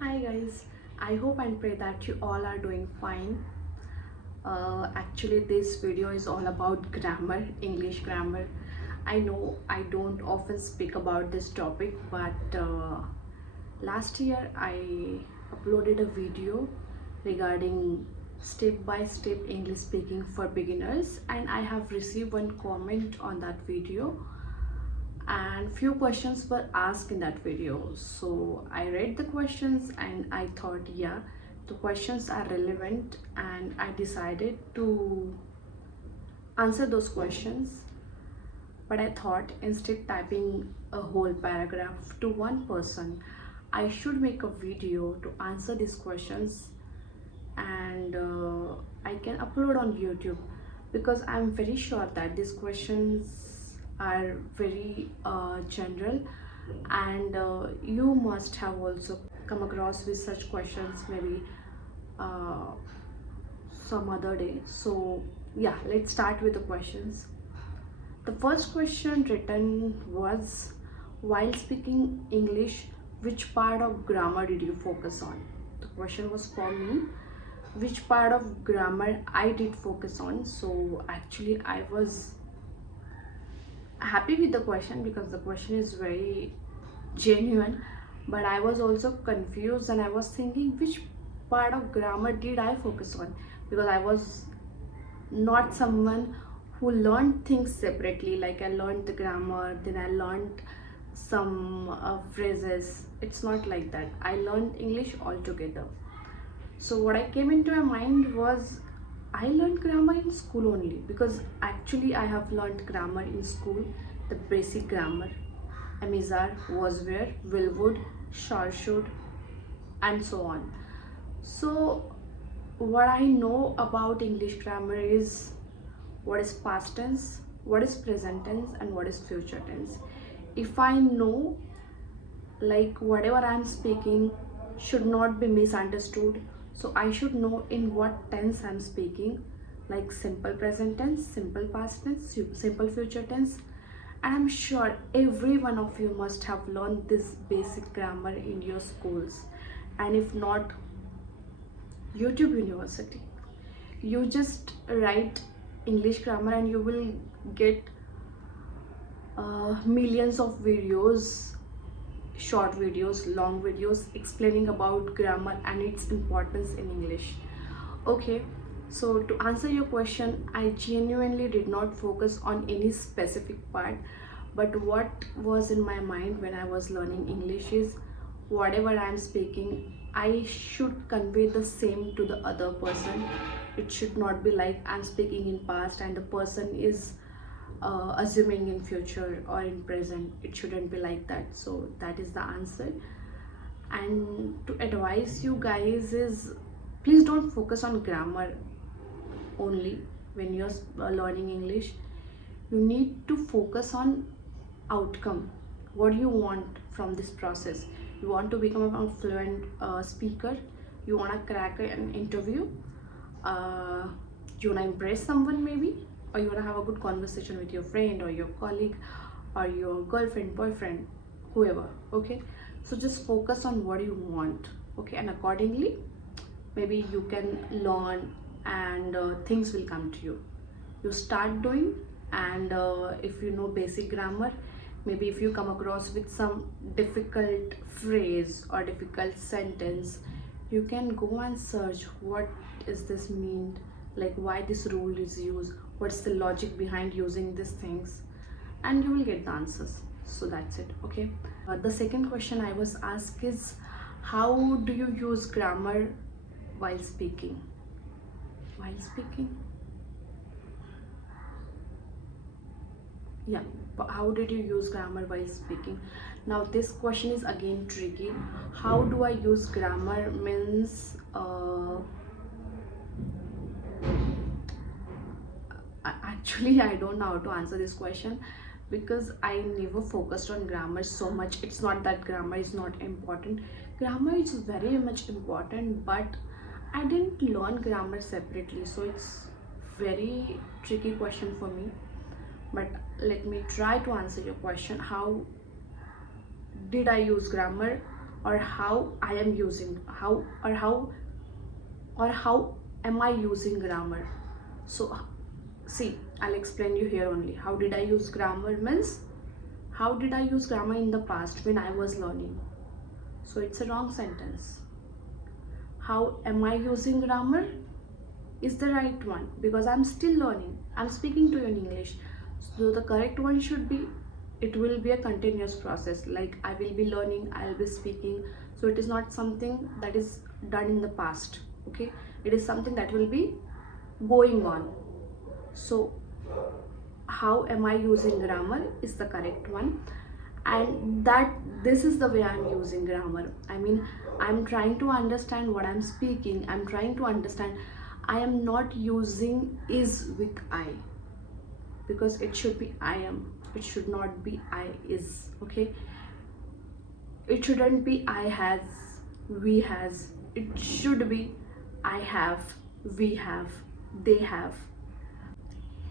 Hi guys, I hope and pray that you all are doing fine. Actually, this video is all about grammar, English grammar. I know I don't often speak about this topic, but last year I uploaded a video regarding step-by-step English speaking for beginners, and I have received one comment on that video and few questions were asked in that video. So I read the questions and I thought, yeah, the questions are relevant, and I decided to answer those questions. But I thought instead typing a whole paragraph to one person, I should make a video to answer these questions, and I can upload on YouTube, because I'm very sure that these questions are very general, and you must have also come across with such questions maybe uh, some other day. So yeah, let's start with the questions. The first question written was, while speaking English, which part of grammar did you focus on? The question was for me, which part of grammar I did focus on. So actually I was happy with the question because the question is very genuine, but I was also confused and I was thinking which part of grammar did I focus on, because I was not someone who learned things separately. Like I learned the grammar, then I learned some phrases. It's not like that. I learned English altogether. So what I came into my mind was, I learned grammar in school only, because actually I have learned grammar in school, the basic grammar, Amizar, was where, will would, shall should, and so on. So what I know about English grammar is what is past tense, what is present tense, and what is future tense. If I know, like whatever I'm speaking should not be misunderstood, so I should know in what tense I'm speaking, like simple present tense, simple past tense, simple future tense. And I'm sure every one of you must have learned this basic grammar in your schools, and if not, YouTube University, you just write English grammar and you will get millions of videos, short videos, long videos explaining about grammar and its importance in English. Okay, so to answer your question, I genuinely did not focus on any specific part, but what was in my mind when I was learning English is, whatever I'm speaking, I should convey the same to the other person. It should not be like I'm speaking in past and the person is assuming in future or in present. It shouldn't be like that. So that is the answer. And to advise you guys is, please don't focus on grammar only when you're learning English. You need to focus on outcome. What do you want from this process? You want to become a fluent speaker, you want to crack an interview, uh, you want to impress someone maybe, or you want to have a good conversation with your friend or your colleague or your girlfriend, boyfriend, whoever. Okay, so just focus on what you want. Okay, and accordingly maybe you can learn, and things will come to you. You start doing, and if you know basic grammar, maybe if you come across with some difficult phrase or difficult sentence, you can go and search what is this mean, like why this rule is used, what's the logic behind using these things, and you will get the answers. So that's it. Okay, the second question I was asked is, how do you use grammar while speaking? While speaking, yeah, but how did you use grammar while speaking? Now this question is again tricky. How do I use grammar means, actually I don't know how to answer this question, because I never focused on grammar so much. It's not that grammar is not important, grammar is very much important, but I didn't learn grammar separately, so it's very tricky question for me. But let me try to answer your question. How did I use grammar? or how I am using, how am I using grammar. So see, I'll explain you here only. How did I use grammar means, how did I use grammar in the past when I was learning? So it's a wrong sentence. How am I using grammar is the right one, because I'm still learning. I'm speaking to you in English. So the correct one should be, it will be a continuous process. Like I will be learning, I'll be speaking. So it is not something that is done in the past. Okay, it is something that will be going on. So how am I using grammar is the correct one, and that this is the way I'm using grammar. I mean, I'm trying to understand what I'm speaking. I'm trying to understand. I am not using is with I, because it should be I am. It should not be I is. Okay, it shouldn't be I has, we has. It should be I have, we have, they have,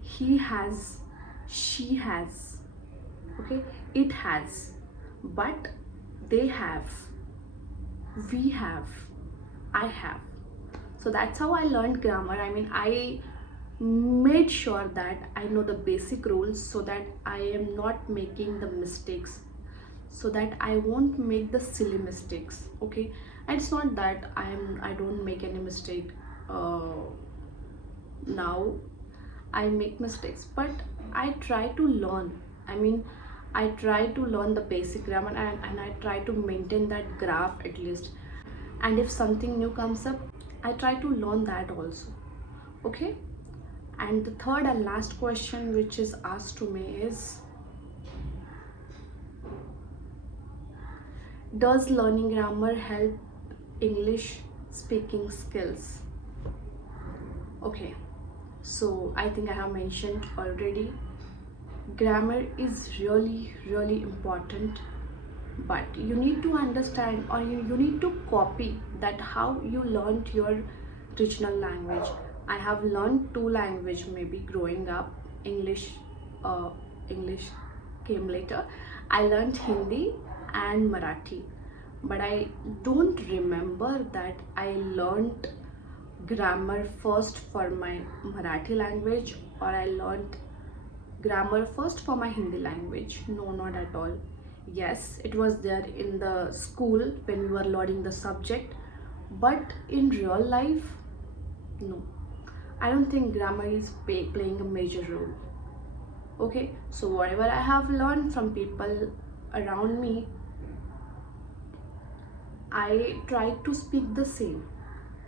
he has, she has. Okay, it has, but they have, we have, I have. So that's how I learned grammar. I mean, I made sure that I know the basic rules so that I am not making the mistakes, so that I won't make the silly mistakes. Okay, and it's not that I don't make any mistake now. I make mistakes, but I try to learn. I mean, I try to learn the basic grammar, and I try to maintain that graph at least. And if something new comes up, I try to learn that also. Okay, and the third and last question which is asked to me is, does learning grammar help English speaking skills? Okay, so I think I have mentioned already, grammar is really important, but you need to understand, or you need to copy that how you learned your regional language. I have learned two language maybe growing up. English came later. I learned Hindi and Marathi, but I don't remember that I learned grammar first for my Marathi language, or I learned grammar first for my Hindi language. No, not at all. Yes, it was there in the school when we were learning the subject, but in real life, no. I don't think grammar is playing a major role. Okay, so whatever I have learned from people around me, I try to speak the same.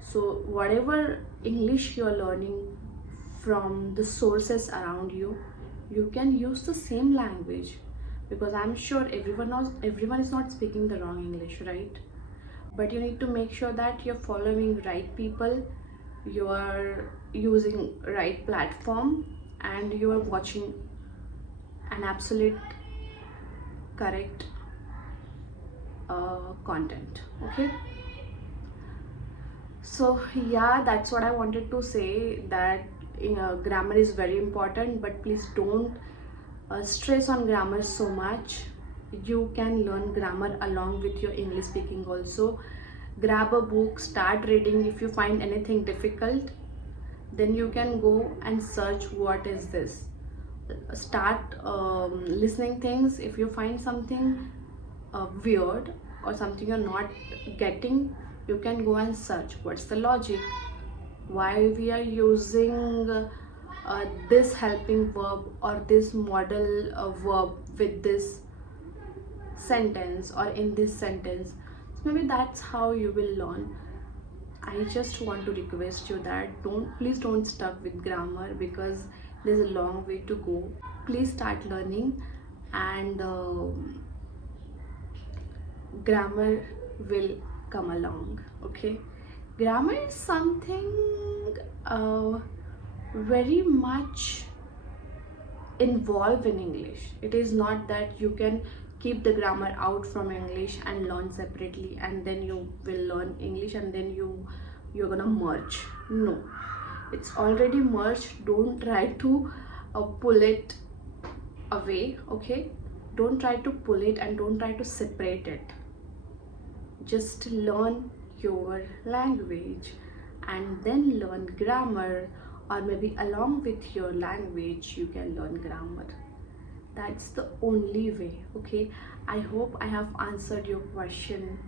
So whatever English you're learning from the sources around you, you can use the same language, because I'm sure everyone is not speaking the wrong English, right? But you need to make sure that you're following right people, you are using right platform, and you are watching an absolute correct content. Okay, so yeah, that's what I wanted to say, that grammar is very important, but please don't stress on grammar so much. You can learn grammar along with your English speaking also. Grab a book, start reading. If you find anything difficult, then you can go and search what is this. Start listening things. If you find something weird or something you're not getting, you can go and search what's the logic, why we are using this helping verb or this model verb with this sentence or in this sentence. So maybe that's how you will learn. I just want to request you that please don't stuck with grammar, because there's a long way to go. Please start learning, and grammar will come along. Okay, grammar is something very much involved in English. It is not that you can keep the grammar out from English and learn separately, and then you will learn English and then you're gonna merge. No, it's already merged. Don't try to pull it away. Okay, don't try to pull it, and don't try to separate it. just learn your language and then learn grammar, or maybe along with your language you can learn grammar. That's the only way. Okay, I hope I have answered your question.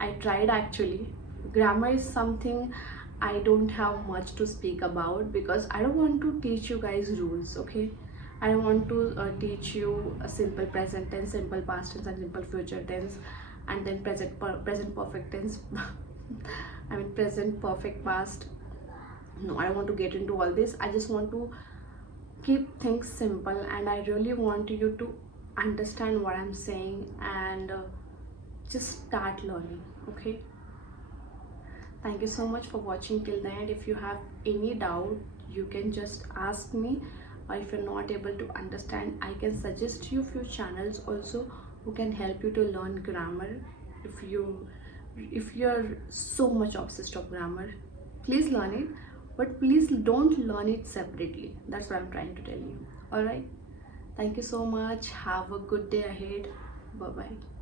I tried actually. Grammar is something I don't have much to speak about because I don't want to teach you guys rules, okay? I don't want to teach you a simple present tense, simple past tense, and simple future tense, and then present perfect tense. I mean present perfect past. No, I don't want to get into all this. I just want to keep things simple, and I really want you to understand what I'm saying and just start learning. Okay, thank you so much for watching till the end. If you have any doubt, you can just ask me, or if you're not able to understand, I can suggest you few channels also who can help you to learn grammar. If you're so much obsessed of grammar, please learn it, but please don't learn it separately. That's what I'm trying to tell you. All right, thank you so much. Have a good day ahead. Bye bye.